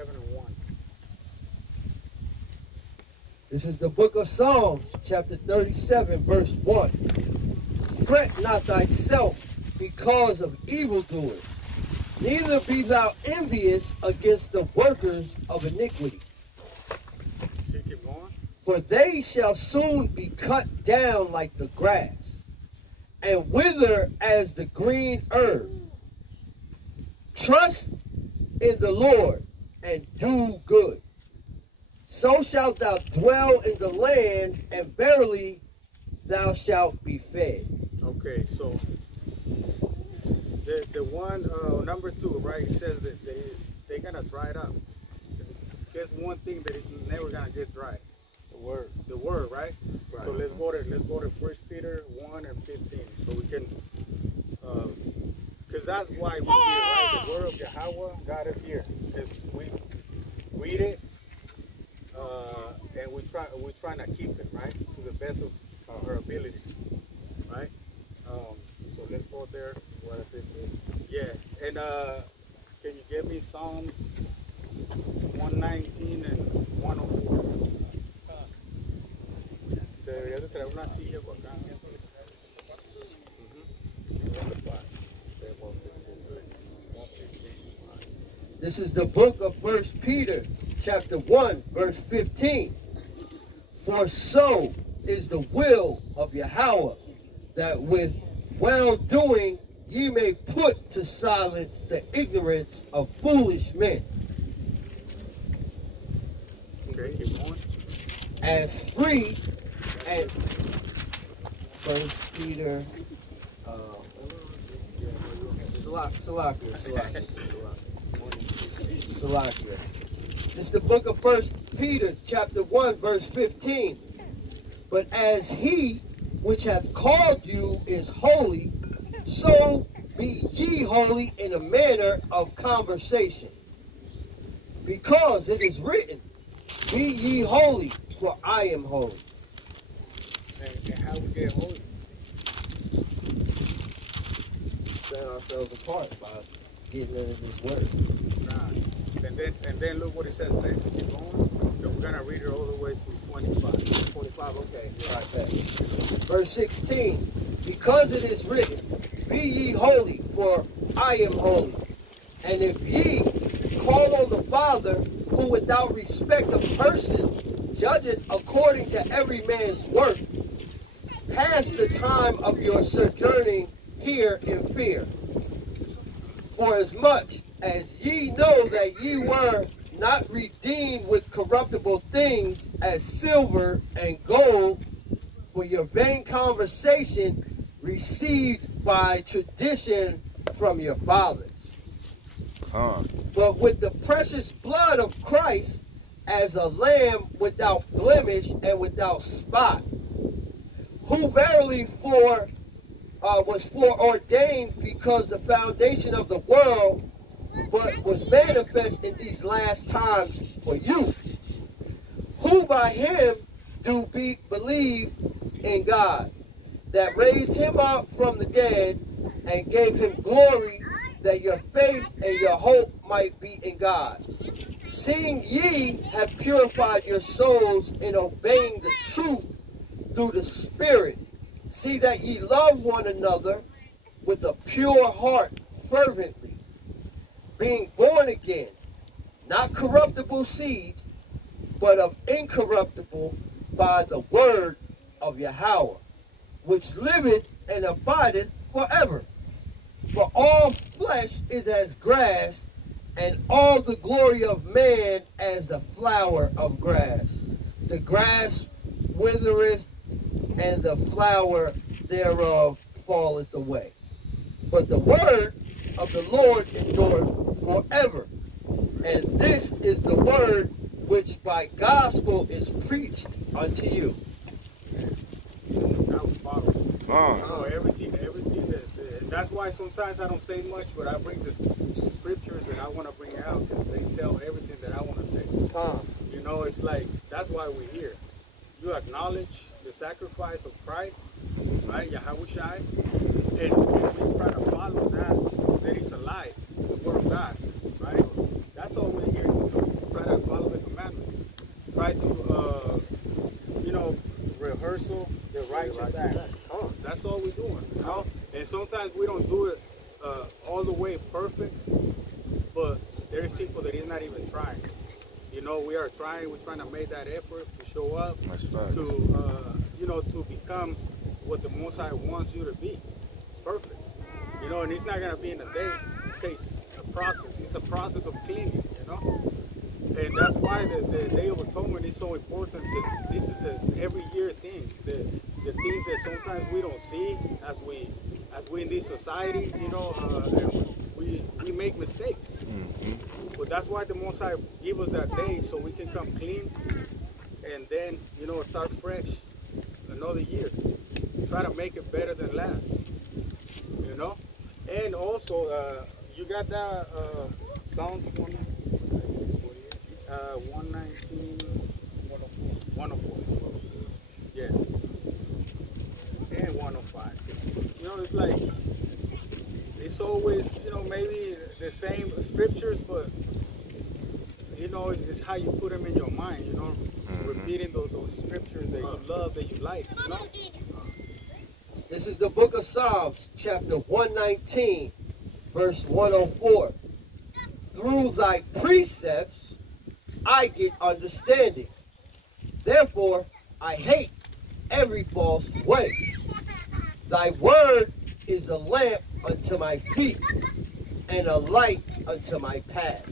7:1. This is the book of Psalms, chapter 37, verse 1. Fret not thyself because of evildoers, neither be thou envious against the workers of iniquity. See, keep going. For they shall soon be cut down like the grass, and wither as the green herb. Trust in the Lord, and do good. So shalt thou dwell in the land, and verily thou shalt be fed. Okay, so the one, number 2, right, it says that they're going to dry it up. There's one thing that is never going to get dry. The word. The word, right? So let's go to 1 Peter 1:15. So we can, because that's why we're here, right? The word of Yahawah, God is here. Because we read it, and we're trying to keep it, right? To the best of our abilities, right? So let's go there. What I think yeah, and can you give me Psalms 119 and 104? Debería de traer una silla por acá. This is the book of 1 Peter, chapter 1, verse 15. For so is the will of Yahawah, that with well-doing ye may put to silence the ignorance of foolish men. Okay, keep going. As free and 1 Peter, Salakia. This is the book of 1 Peter, chapter 1, verse 15. But as he which hath called you is holy, so be ye holy in a manner of conversation. Because it is written, be ye holy, for I am holy. And how we get holy? Set ourselves apart by getting into this word. And then look what it says next. Keep going. So we're gonna read it all the way to 25. 25, okay. All right, back. Verse 16. Because it is written, be ye holy, for I am holy. And if ye call on the Father, who without respect of person judges according to every man's work, pass the time of your sojourning here in fear. For as much as ye know that ye were not redeemed with corruptible things as silver and gold for your vain conversation received by tradition from your fathers, but with the precious blood of Christ as a lamb without blemish and without spot, who verily was foreordained because the foundation of the world, but was manifest in these last times for you, who by him do believe in God, that raised him up from the dead and gave him glory, that your faith and your hope might be in God. Seeing ye have purified your souls in obeying the truth through the Spirit, see that ye love one another with a pure heart fervently, being born again, not corruptible seed, but of incorruptible, by the word of Yahawah, which liveth and abideth forever. For all flesh is as grass, and all the glory of man as the flower of grass. The grass withereth, and the flower thereof falleth away. But the word of the Lord endureth forever. And this is the word which by gospel is preached unto you. That was powerful. Everything and that's why sometimes I don't say much, but I bring the scriptures that I want to bring out because they tell everything that I want to say. You know, it's like, that's why we're here. You acknowledge the sacrifice of Christ, right, Yahawah, and we try to follow that is alive, the word of God, right? That's all we're here to do. righteous act. That's all we're doing, you know? And sometimes we don't do it all the way perfect, but there's people that is not even trying. You know, we are trying. We're trying to make that effort to show up, to you know, to become what the Most High wants you to be, perfect. You know, and it's not gonna be in a day. It takes a process. It's a process of cleaning. You know, and that's why the Day of Atonement is so important. This is an every year thing. The things that sometimes we don't see as we in this society. You know, we make mistakes. But that's why the Most High give us that day so we can come clean and then, you know, start fresh another year. Try to make it better than last, you know? And also, you got that Psalms 119, 104. Yeah. And 105. You know, it's like, it's always, you know, maybe the same scriptures, but you know, it's how you put them in your mind, you know, repeating those scriptures that you love, that you like, you know. This is the book of Psalms, chapter 119, verse 104. Through thy precepts I get understanding. Therefore I hate every false way. Thy word is a lamp unto my feet and a light unto my path.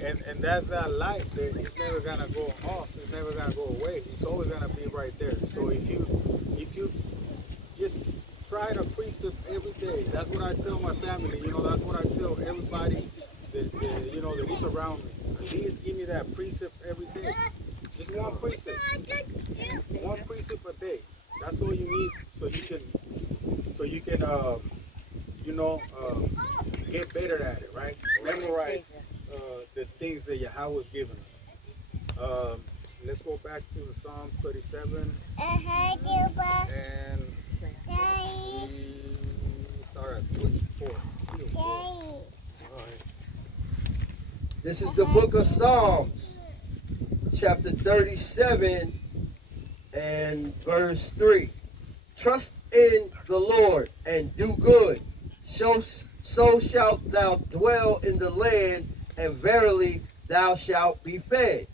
And that's that light that it's never gonna go off. It's never gonna go away. It's always gonna be right there. So if you just try to precept every day, that's what I tell my family. You know, that's what I tell everybody that you know that is around me. Please give me that precept every day. Just one precept. One precept a day. That's all you need, so you can you know, get better at it, right? Memorize the things that Yahawah has given us. Let's go back to the Psalms 37. And we start at 24. All right. This is the book of Psalms, chapter 37 and verse 3. Trust in the Lord and do good. So shalt thou dwell in the land, and verily thou shalt be fed.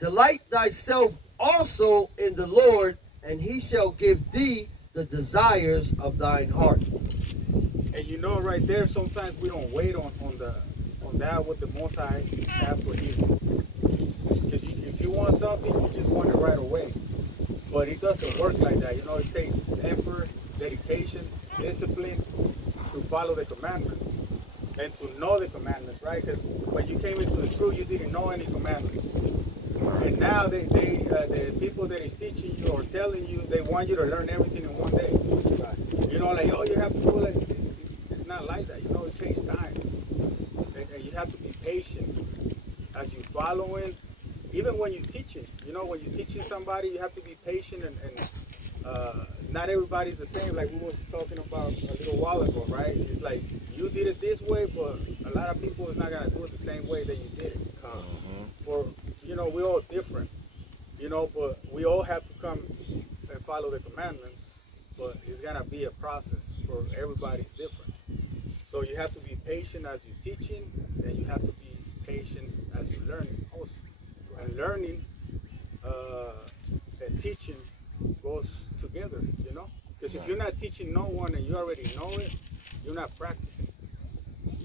Delight thyself also in the Lord, and he shall give thee the desires of thine heart. And you know, right there, sometimes we don't wait on that what the Most High has for you. Because if you want something, you just want it right away. But it doesn't work like that. You know, it takes effort, dedication, discipline to follow the commandments and to know the commandments, right? Because when you came into the truth, you didn't know any commandments. And now the people that is teaching you or telling you, they want you to learn everything in one day. Right? You know, like, oh, you have to do it. It's not like that. You know, it takes time. And you have to be patient as you following. Even when you're teaching, you know, when you're teaching somebody, you have to be patient and not everybody's the same, like we was talking about a little while ago, right? It's like you did it this way, but a lot of people is not gonna do it the same way that you did it. For, you know, we're all different, you know, but we all have to come and follow the commandments, but it's gonna be a process for everybody's different. So you have to be patient as you're teaching, and you have to be patient as you're learning also. And learning and teaching goes together, you know? Because if you're not teaching no one and you already know it, you're not practicing.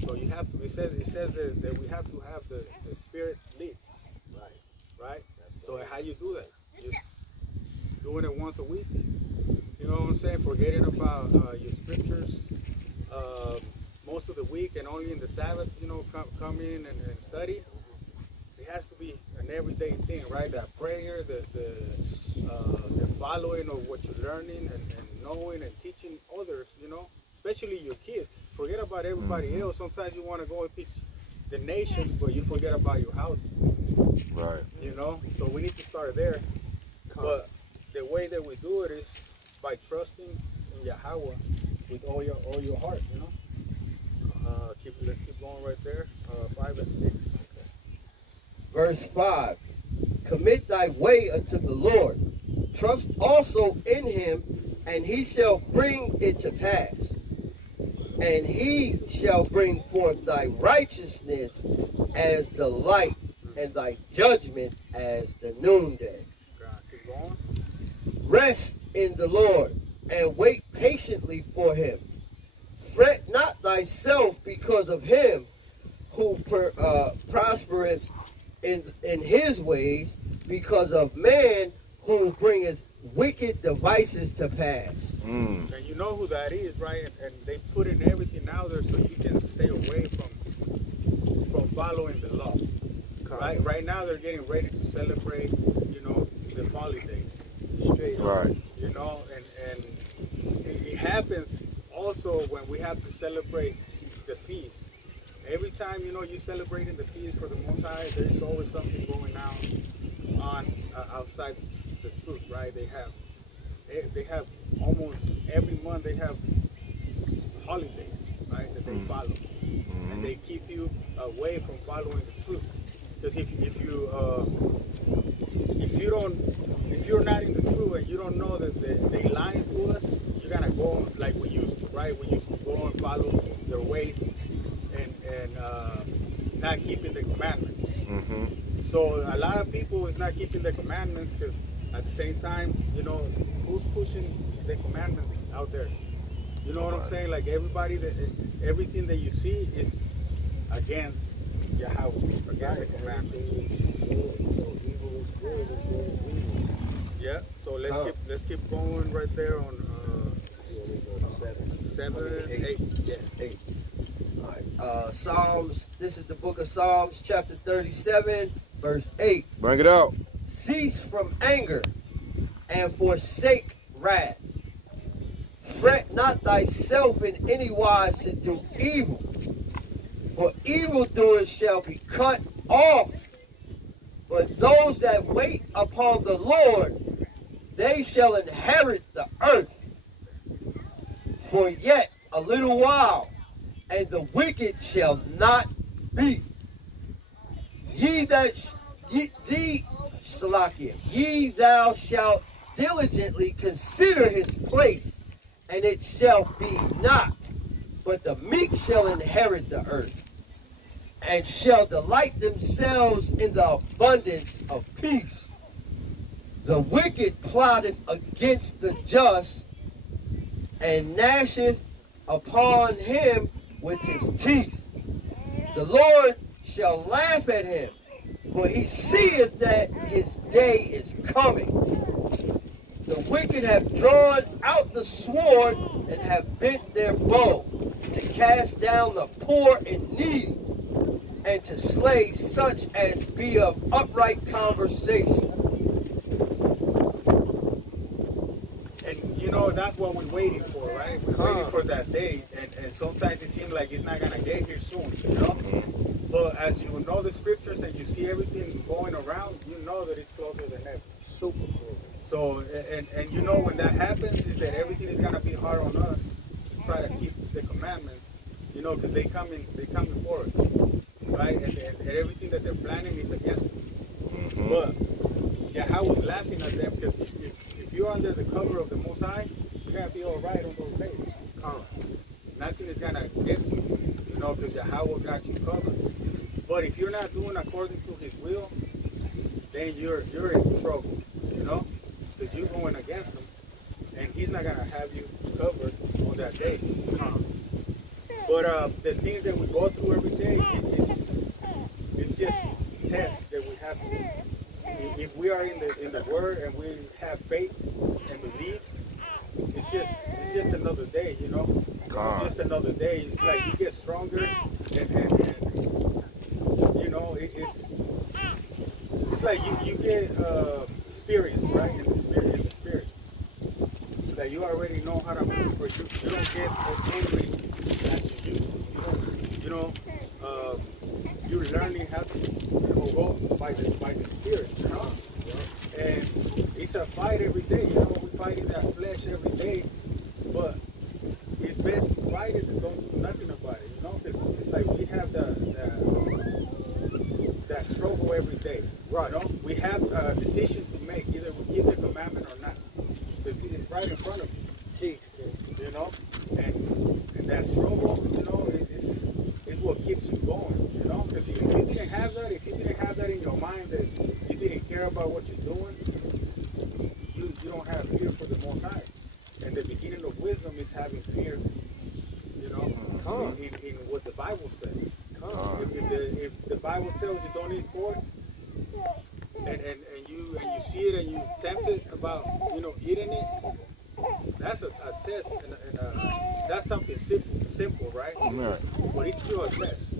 So you have to, it says that we have to have the Spirit lead. Right? So how you do that? Just doing it once a week. You know what I'm saying? Forgetting about your scriptures most of the week, and only in the Sabbath, you know, come in and study. It has to be an everyday thing, right? That prayer, the following of what you're learning and knowing and teaching others, you know, especially your kids. Forget about everybody else. Sometimes you want to go and teach the nations, but you forget about your house. Right. You know, so we need to start there. But the way that we do it is by trusting in Yahawah with all your heart, you know. Let's keep going right there. 5 and 6. Verse 5. Commit thy way unto the Lord. Trust also in him, and he shall bring it to pass. And he shall bring forth thy righteousness as the light, and thy judgment as the noonday. Keep going. Rest in the Lord, and wait patiently for him. Fret not thyself because of him who prospereth in his ways, because of man who bringeth wicked devices to pass. And you know who that is, right? And they put in everything out there so you can stay away from following the law. Right now they're getting ready to celebrate, the holidays. Right. And it happens also when we have to celebrate the feast. Every time, you're celebrating the feast for the Most High, there's always something going on outside the truth, right? They have almost every month they have holidays, right, that they follow, and they keep you away from following the truth. Because if you're not in the truth and you don't know that they lying to us, you're gonna go like we used to, right? We used to go and follow their ways and not keeping the commandments. So a lot of people is not keeping the commandments because at the same time, who's pushing the commandments out there? You know what I'm saying? Like everything that you see is against Yahawah, against the commandments. Yeah. So let's keep going right there on 7, 8. Yeah. 8. All right. Psalms. This is the book of Psalms, chapter 37, verse 8. Bring it out. Cease from anger and forsake wrath. Fret not thyself in any wise to do evil, for evildoers shall be cut off. But those that wait upon the Lord, they shall inherit the earth. For yet a little while, and the wicked shall not be. Ye thou shalt diligently consider his place, and it shall be not. But the meek shall inherit the earth, and shall delight themselves in the abundance of peace. The wicked plotteth against the just, and gnasheth upon him with his teeth. The Lord shall laugh at him, for he seeth that his day is coming. The wicked have drawn out the sword and have bent their bow to cast down the poor and needy, and to slay such as be of upright conversation. And that's what we're waiting for, right? We're waiting for that day, and sometimes it seems like it's not gonna get here soon, But as you know the scriptures and you see everything going around, you know that it's closer than ever. Super cool. So, and when that happens, is that everything is gonna be hard on us to try to keep the commandments, because they come before us, right? And everything that they're planning is against us. But Yahawah's laughing at them because if you're under the cover of the Most High, you're gonna be all right on those days. Nothing is gonna get to you, because Yahawah got you covered. But if you're not doing according to His will, then you're in trouble, because you're going against Him, and He's not gonna have you covered on that day. But the things that we go through every day, it's just tests that we have to do. If we are in the Word and we have faith and believe, it's just another day, It's just another day. It's like you get stronger, and it's like you get experience, right? In the spirit, that you already know how to move, but you don't get as angry as you used to. You're learning how to go by the spirit, And it's a fight every day, we fight in that flesh every day, but it's best to fight it and don't do nothing about it, because it's like we have that struggle every day, right? We have a decision to make. Either we keep the commandment or not. Because it's right in front of you. You know? And that struggle, you know, is what keeps you going, you know? Because if you didn't have that, in your mind that you didn't care about what you're doing, you don't have fear for the Most High. And the beginning of wisdom is having fear, you know, in what the Bible says. If the Bible tells you don't eat pork, and you see it and you tempted about, you know, eating it, that's a test, and that's something simple, right? But it's still a test,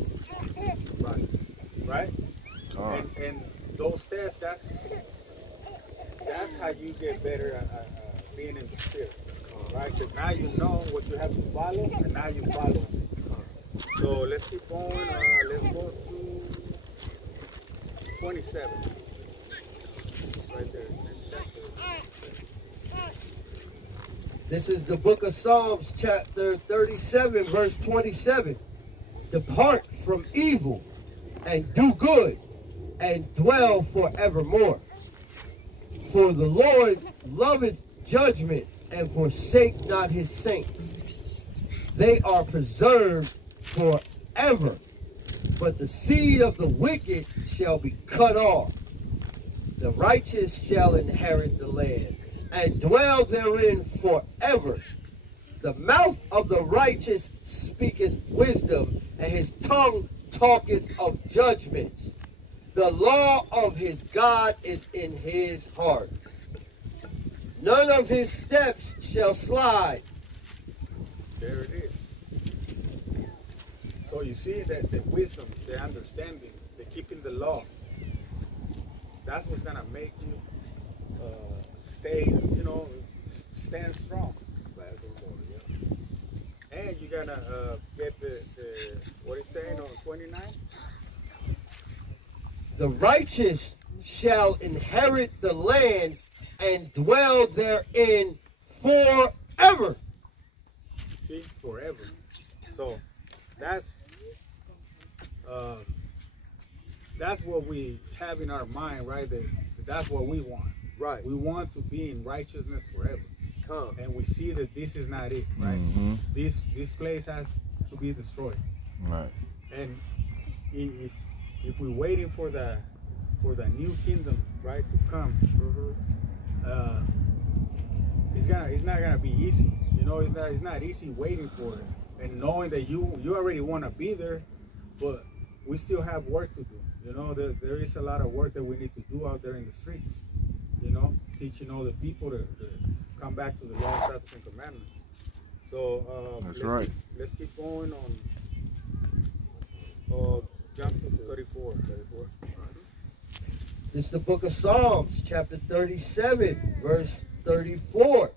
right? And those tests, that's how you get better at being in the spirit, right? Because now you know what you have to follow, and now you follow it. So let's keep going. Let's go to 27. Right there. This is the book of Psalms, chapter 37, verse 27. Depart from evil and do good and dwell forevermore. For the Lord loveth judgment and forsake not his saints. They are preserved forever, but the seed of the wicked shall be cut off. The righteous shall inherit the land and dwell therein forever. The mouth of the righteous speaketh wisdom, and his tongue talketh of judgments. The law of his God is in his heart. None of his steps shall slide. There it is. So you see that the wisdom, the understanding, the keeping the law, that's what's going to make you stay, you know, stand strong. And you're going to get the what is saying on 29? The righteous shall inherit the land and dwell therein forever. See, forever. So that's what we have in our mind, right? That's what we want. Right. We want to be in righteousness forever. And we see that this is not it, right? This place has to be destroyed. Right. And if we're waiting for the new kingdom, right, to come, it's not gonna be easy. You know, it's not easy waiting for it and knowing that you already want to be there, but we still have work to do. You know, there is a lot of work that we need to do out there in the streets. You know, teaching all the people to come back to the law, statutes, and commandments. So let's keep going on. Jump to 34. This is the book of Psalms, chapter 37, verse 34.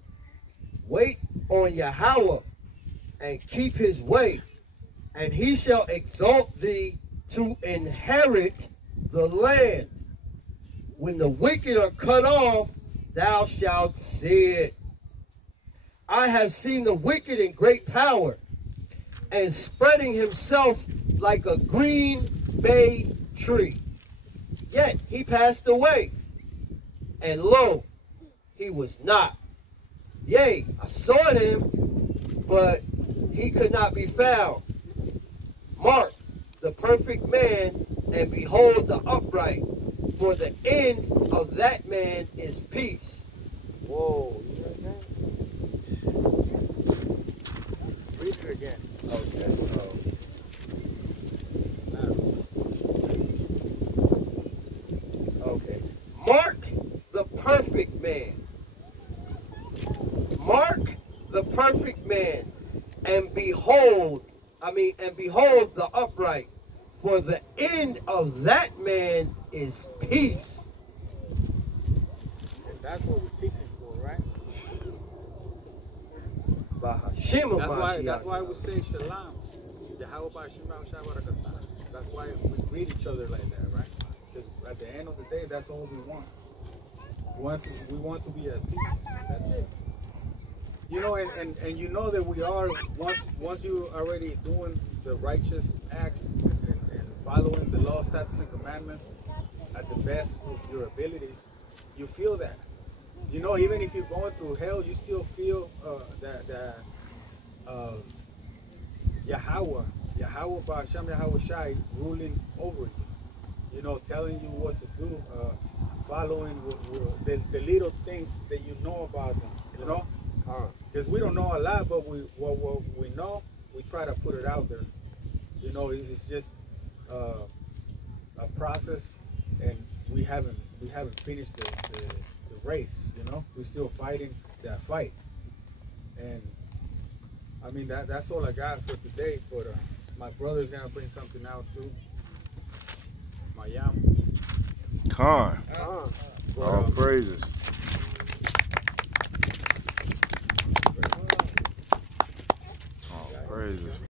Wait on Yahawah and keep his way, and he shall exalt thee to inherit the land. When the wicked are cut off, thou shalt see it. I have seen the wicked in great power, and spreading himself like a green bay tree. Yet he passed away, and lo, he was not. Yea, I sought him, but he could not be found. Mark the perfect man, and behold the upright, for the end of that man is peace. Whoa, you heard that? Read it again. Okay, okay. Mark the perfect man. Mark the perfect man, and behold the upright, for the end of that man is peace. And that's what we're seeking for, right? That's why we say shalom. Yahawah. That's why we greet each other like that, right? Because at the end of the day, that's all we want. We want to be at peace. That's it. You know, and you know that we are, once you already doing the righteous acts and following the law, statutes, and commandments at the best of your abilities, you feel that. you know, even if you're going through hell, you still feel that Yahawah Ba'asham Yahawah ruling over you. You know, telling you what to do, following the little things that you know about them. You know, because we don't know a lot, but what we know, we try to put it out there. You know, it's just a process, and we haven't finished the race. You know, we're still fighting that fight, and I mean that's all I got for today. But my brother's gonna bring something out too. My yam. Con. All praises. All praises.